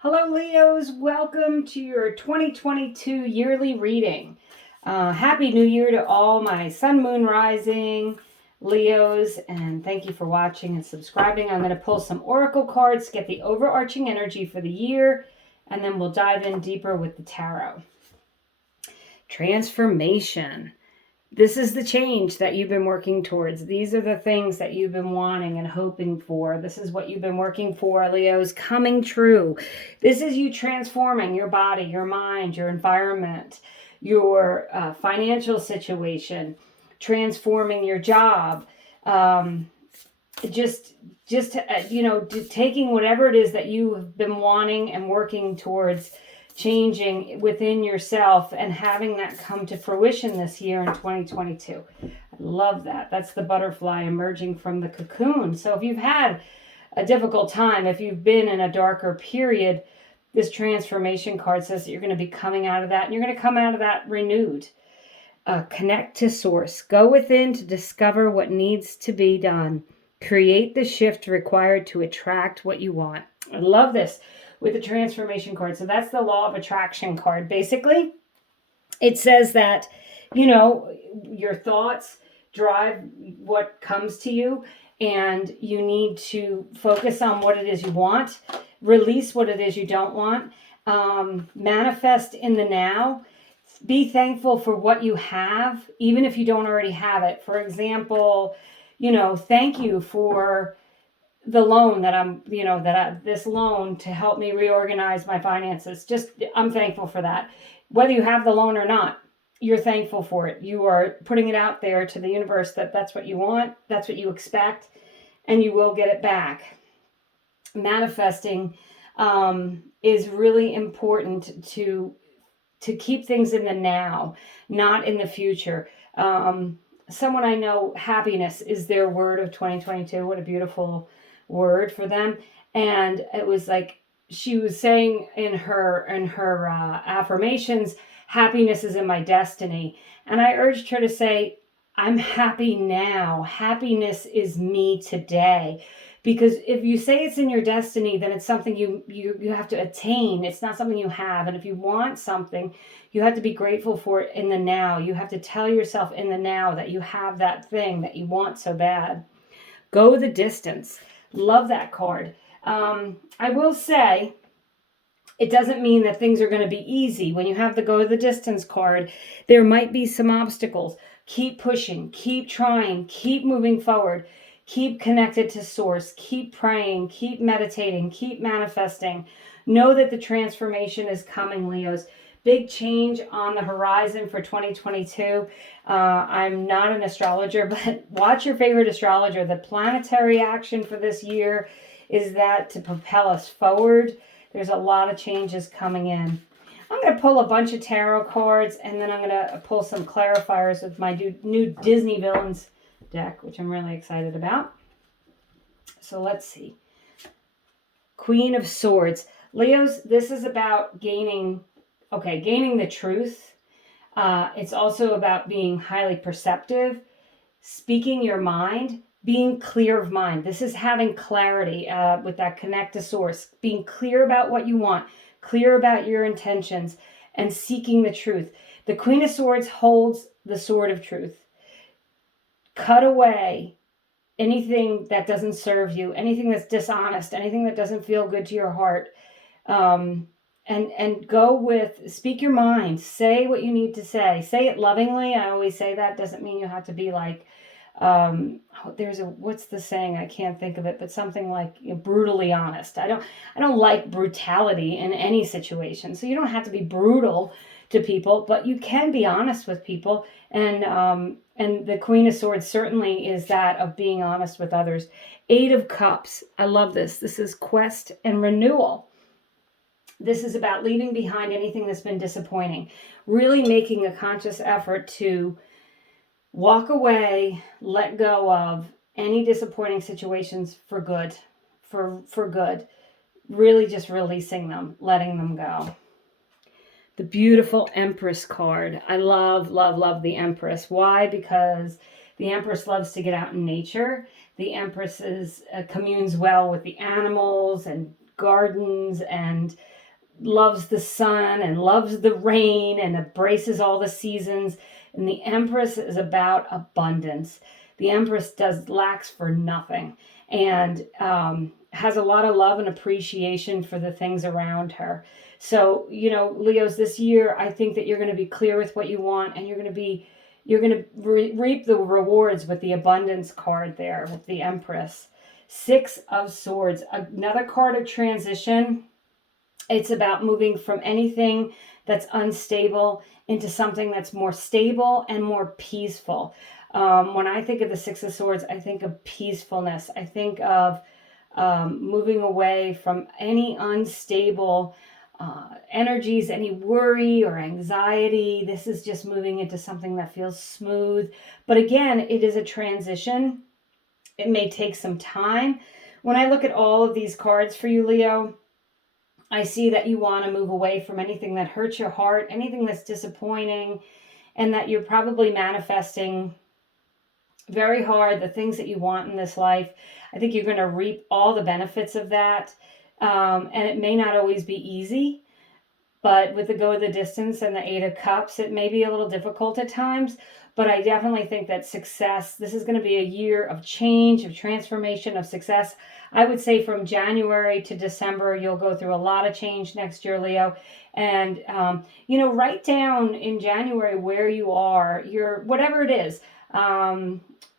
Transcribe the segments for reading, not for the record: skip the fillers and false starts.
Hello, Leos. Welcome to your 2022 yearly reading. Happy New Year to all my Sun, Moon, Rising Leos, and thank you for watching and subscribing. I'm going to pull some oracle cards to get the overarching energy for the year, and then we'll dive in deeper with the tarot. Transformation. This is the change that you've been working towards. These are the things that you've been wanting and hoping for. This is what you've been working for, Leos, coming true. This is you transforming your body, your mind, your environment, your financial situation, transforming your job. Taking whatever it is that you have been wanting and working towards, changing within yourself and having that come to fruition this year in 2022. I love that. That's the butterfly emerging from the cocoon. So if you've had a difficult time, if you've been in a darker period, this transformation card says that you're going to be coming out of that, and you're going to come out of that renewed. Connect to source. Go within to discover what needs to be done. Create the shift required to attract what you want. I love this with the transformation card. So that's the law of attraction card. Basically, it says that, your thoughts drive what comes to you, and you need to focus on what it is you want, release what it is you don't want, manifest in the now, be thankful for what you have, even if you don't already have it. For example, thank you for the loan this loan to help me reorganize my finances. I'm thankful for that. Whether you have the loan or not, you're thankful for it. You are putting it out there to the universe that that's what you want, that's what you expect, and you will get it back. Manifesting is really important to keep things in the now, not in the future. Someone I know, happiness is their word of 2022. What a beautiful word for them. And it was like she was saying in her affirmations, happiness is in my destiny. And I urged her to say, I'm happy now. Happiness is me today. Because if you say it's in your destiny, then it's something you have to attain. It's not something you have. And if you want something, you have to be grateful for it in the now. You have to tell yourself in the now that you have that thing that you want so bad. Go the distance. Love that card. I will say, it doesn't mean that things are going to be easy. When you have the go the distance card, there might be some obstacles. Keep pushing, keep trying, keep moving forward, keep connected to source, keep praying, keep meditating, keep manifesting. Know that the transformation is coming, Leos. Big change on the horizon for 2022. I'm not an astrologer, but watch your favorite astrologer. The planetary action for this year is that to propel us forward. There's a lot of changes coming in. I'm going to pull a bunch of tarot cards, and then I'm going to pull some clarifiers with my new Disney Villains deck, which I'm really excited about. So let's see. Queen of Swords. Leos, this is about gaining the truth. It's also about being highly perceptive, speaking your mind, being clear of mind. This is having clarity with that connect to source, being clear about what you want, clear about your intentions, and seeking the truth. The Queen of Swords holds the sword of truth. Cut away anything that doesn't serve you, anything that's dishonest, anything that doesn't feel good to your heart. And go with, speak your mind, say what you need to say it lovingly. I always say that doesn't mean you have to be like, what's the saying? I can't think of it, but something like brutally honest. I don't like brutality in any situation. So you don't have to be brutal to people, but you can be honest with people. And the Queen of Swords certainly is that of being honest with others. Eight of Cups. I love this. This is quest and renewal. This is about leaving behind anything that's been disappointing, really making a conscious effort to walk away, let go of any disappointing situations for good, for good, really just releasing them, letting them go. The beautiful Empress card. I love, love, love the Empress. Why? Because the Empress loves to get out in nature. The Empress communes well with the animals and gardens and loves the sun and loves the rain and embraces all the seasons. And the Empress is about abundance. The Empress lacks for nothing, and has a lot of love and appreciation for the things around her. So, Leos, this year, I think that you're going to be clear with what you want, and you're going to reap the rewards with the abundance card there with the Empress. Six of Swords, another card of transition. It's about moving from anything that's unstable into something that's more stable and more peaceful. When I think of the Six of Swords, I think of peacefulness. I think of moving away from any unstable energies, any worry or anxiety. This is just moving into something that feels smooth. But again, it is a transition. It may take some time. When I look at all of these cards for you, Leo, I see that you want to move away from anything that hurts your heart, anything that's disappointing, and that you're probably manifesting very hard the things that you want in this life. I think you're going to reap all the benefits of that. And it may not always be easy, but with the go of the distance and the Eight of Cups, it may be a little difficult at times. But I definitely think that success, this is going to be a year of change, of transformation, of success. I would say from January to December, you'll go through a lot of change next year, Leo. And, write down in January where you are, whatever it is,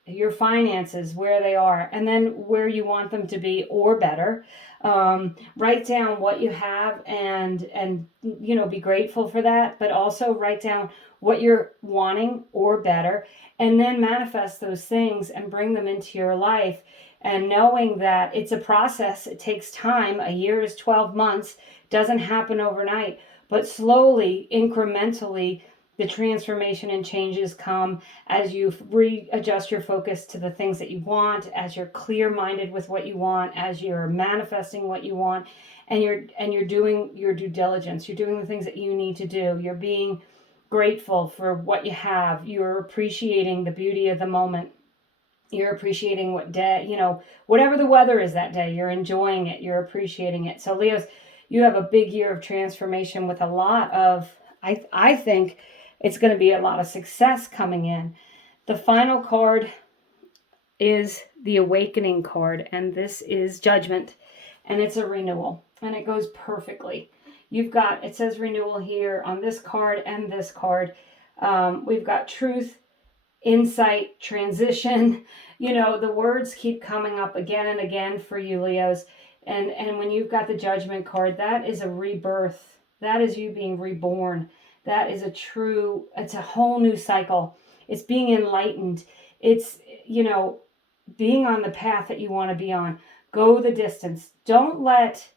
your finances, where they are, and then where you want them to be or better. Write down what you have and be grateful for that, but also write down what you're wanting or better, and then manifest those things and bring them into your life. And knowing that it's a process, it takes time. A year is 12 months, doesn't happen overnight, but slowly, incrementally, the transformation and changes come as you readjust your focus to the things that you want, as you're clear-minded with what you want, as you're manifesting what you want, and you're doing your due diligence. You're doing the things that you need to do. You're being grateful for what you have. You're appreciating the beauty of the moment. You're appreciating what day, whatever the weather is that day, you're enjoying it. You're appreciating it. So Leos, you have a big year of transformation with a lot of, I think, it's going to be a lot of success coming in. The final card is the Awakening card, and this is Judgment, and it's a renewal, and it goes perfectly. It says renewal here on this card and this card. We've got truth, insight, transition. The words keep coming up again and again for you, Leos. And when you've got the Judgment card, that is a rebirth. That is you being reborn. That is it's a whole new cycle. It's being enlightened. It's, being on the path that you want to be on. Go the distance. Don't let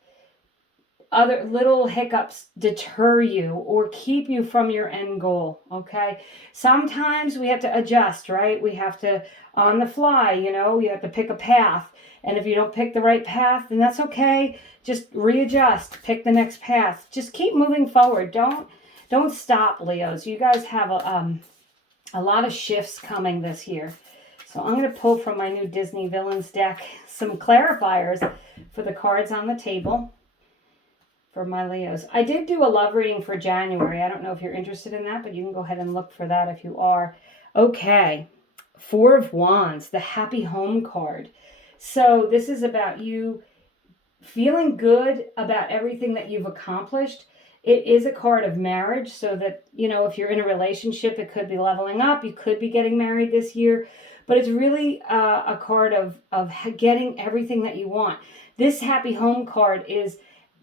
other little hiccups deter you or keep you from your end goal, okay? Sometimes we have to adjust, right? We have to, on the fly, you have to pick a path. And if you don't pick the right path, then that's okay. Just readjust, pick the next path. Just keep moving forward. Don't stop, Leos. You guys have a lot of shifts coming this year. So I'm going to pull from my new Disney Villains deck some clarifiers for the cards on the table for my Leos. I did do a love reading for January. I don't know if you're interested in that, but you can go ahead and look for that if you are. Okay. Four of Wands, the Happy Home card. So this is about you feeling good about everything that you've accomplished. It is a card of marriage, so that, if you're in a relationship, it could be leveling up. You could be getting married this year, but it's really a card of getting everything that you want. This Happy Home card is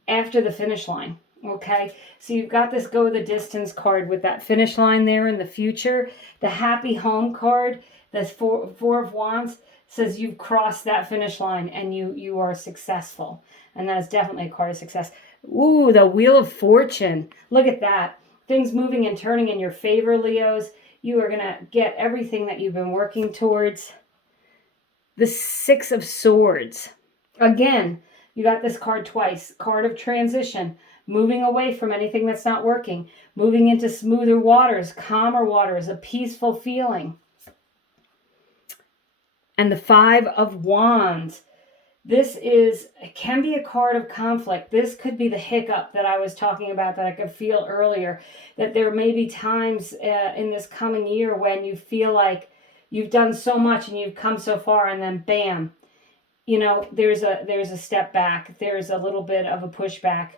after the finish line, okay? So you've got this go the distance card with that finish line there in the future. The Happy Home card, the Four of Wands, says you've crossed that finish line and you are successful. And that is definitely a card of success. Ooh, the Wheel of Fortune. Look at that. Things moving and turning in your favor, Leos. You are going to get everything that you've been working towards. The Six of Swords. Again, you got this card twice. Card of transition. Moving away from anything that's not working. Moving into smoother waters, calmer waters, a peaceful feeling. And the Five of Wands. It can be a card of conflict. This could be the hiccup that I was talking about that I could feel earlier, that there may be times in this coming year when you feel like you've done so much and you've come so far, and then bam, there's a step back. There's a little bit of a pushback.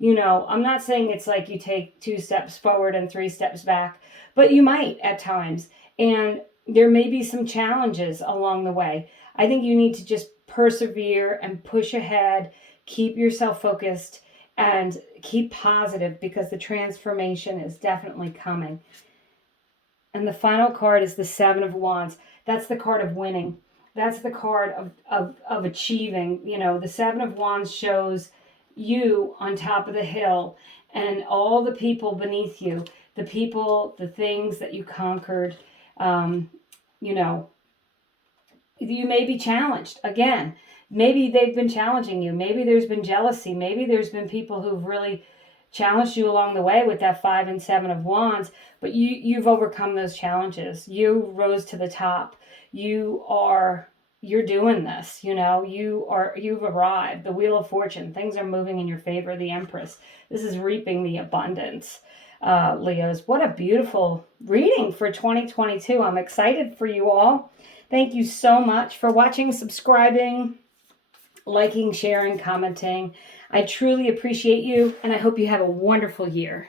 I'm not saying it's like you take 2 steps forward and 3 steps back, but you might at times. And there may be some challenges along the way. I think you need to just persevere and push ahead, keep yourself focused, and keep positive, because the transformation is definitely coming. And the final card is the Seven of Wands. That's the card of winning. That's the card of achieving. The Seven of Wands shows you on top of the hill and all the people beneath you, the people, the things that you conquered. You may be challenged again. Maybe they've been challenging you. Maybe there's been jealousy. Maybe there's been people who've really challenged you along the way with that 5 and 7 of Wands, but you've overcome those challenges. You rose to the top. You're doing this. You've arrived. The Wheel of Fortune. Things are moving in your favor. The Empress. This is reaping the abundance. Leos, what a beautiful reading for 2022. I'm excited for you all. Thank you so much for watching, subscribing, liking, sharing, commenting. I truly appreciate you, and I hope you have a wonderful year.